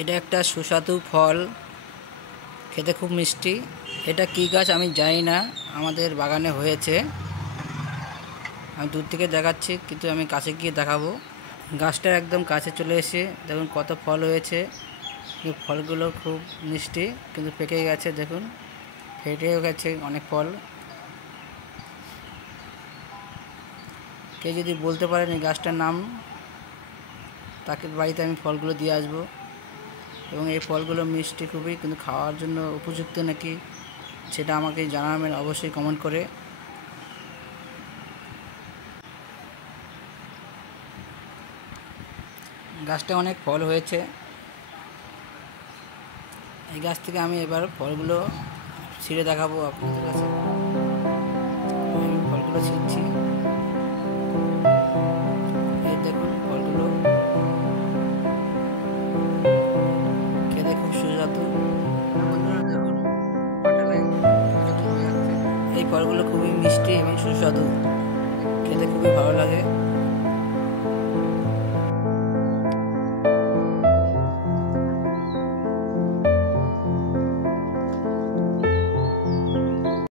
এটা একটা সুস্বাদু ফল, খেতে খুব মিষ্টি। এটা কি গাছ আমি জানি না, আমাদের বাগানে হয়েছে। আমি দূর থেকে দেখাচ্ছি, কিন্তু আমি কাছে গিয়ে দেখাবো। গাছটা একদম কাছে চলে এসে দেখুন কত ফল হয়েছে। ফলগুলো খুব মিষ্টি, কিন্তু পেকে গেছে, দেখুন ফেটেও গেছে অনেক ফল। কে যদি বলতে পারেন এই গাছটার নাম, তাকে বাড়িতে আমি ফলগুলো দিয়ে আসবো। এবং এই ফলগুলো মিষ্টি খুবই, কিন্তু খাওয়ার জন্য উপযুক্ত নাকি সেটা আমাকে জানাবেন অবশ্যই কমেন্ট করে। গাছটা অনেক ফল হয়েছে। এই গাছ থেকে আমি এবার ফলগুলো ছিঁড়ে দেখাবো আপনাদের কাছে। আমি ফলগুলো ছিঁড়ছি, এই দেখুন ফলগুলো খেতে খুব সুস্বাদু। বন্ধুরা দেখুন, এই ফলগুলো খুবই মিষ্টি এবং সুস্বাদু, খেতে খুবই ভালো লাগে।